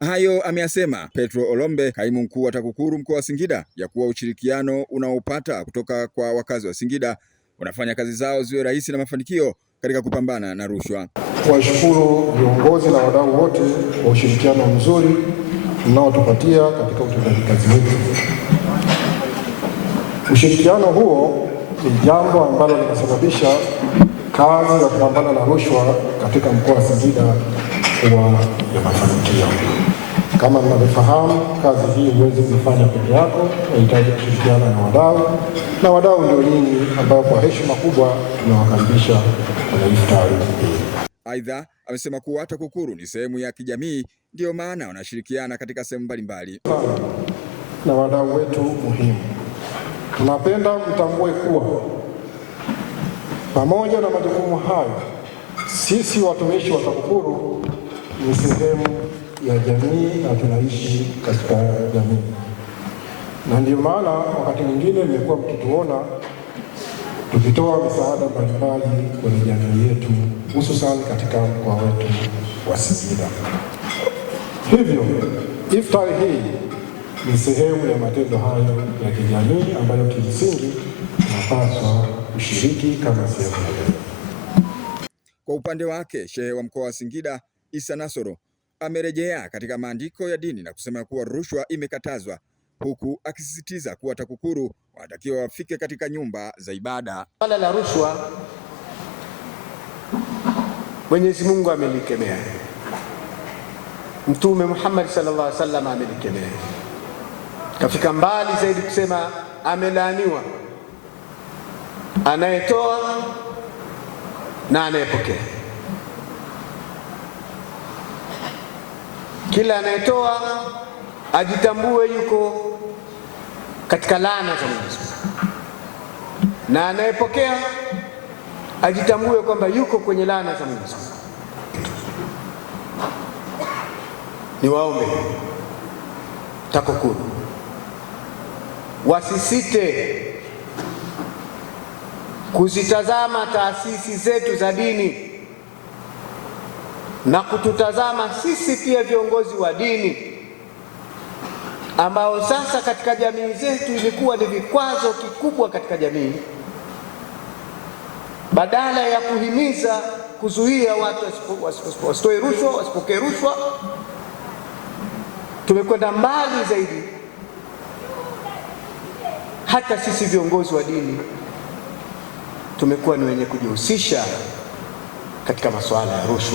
Hayo ameyasema Petro Olombe, kaimu mkuu wa TAKUKURU mkoa wa Singida, ya kuwa ushirikiano unaopata kutoka kwa wakazi wa Singida unafanya kazi zao ziwe rahisi na mafanikio katika kupambana na rushwa. Washukuru viongozi na wadau wote kwa ushirikiano mzuri mnaotupatia katika utendaji kazi wetu. Ushirikiano huo ni jambo ambalo linasababisha kazi ya kupambana na rushwa katika mkoa wa Singida kuwa ya mafanikio. Kama mnavyofahamu, kazi hii huwezi kuifanya peke yako, inahitaji kushirikiana na wadau ndio nyinyi ambao kwa heshima kubwa tunawakaribisha kwenye iftari hii. Aidha, amesema kuwa TAKUKURU ni sehemu ya kijamii, ndio maana wanashirikiana katika sehemu mbalimbali na wadau wetu muhimu. Tunapenda mtambue kuwa pamoja na majukumu hayo, sisi watumishi wa TAKUKURU ni sehemu ya jamii na tunaishi katika jamii, na ndio maana wakati mwingine mmekuwa mkituona tukitoa misaada mbalimbali kwenye jamii yetu, hususan katika mkoa wetu wa Singida. Hivyo iftari hii ni sehemu ya matendo hayo ya kijamii ambayo kimsingi tunapaswa kushiriki kama sehemu ya jamii. Kwa upande wake, shehe wa mkoa wa Singida Isa Nasoro amerejea katika maandiko ya dini na kusema kuwa rushwa imekatazwa, huku akisisitiza kuwa TAKUKURU wanatakiwa wafike katika nyumba za ibada. Swala la rushwa Mwenyezi Mungu amelikemea, Mtume Muhammad sallallahu alaihi wasallam amelikemea, kafika mbali zaidi kusema amelaaniwa anayetoa na anayepokea. Kila anayetoa ajitambue yuko katika laana za Mwenyezi Mungu, na anayepokea ajitambue kwamba yuko kwenye laana za Mwenyezi Mungu. Niwaombe TAKUKURU wasisite kuzitazama taasisi zetu za dini na kututazama sisi pia viongozi wa dini ambao sasa katika jamii zetu ilikuwa ni vikwazo kikubwa katika jamii. Badala ya kuhimiza kuzuia watu wasitoe rushwa, wasipokee rushwa, tumekwenda mbali zaidi. Hata sisi viongozi wa dini tumekuwa ni wenye kujihusisha katika masuala ya rushwa.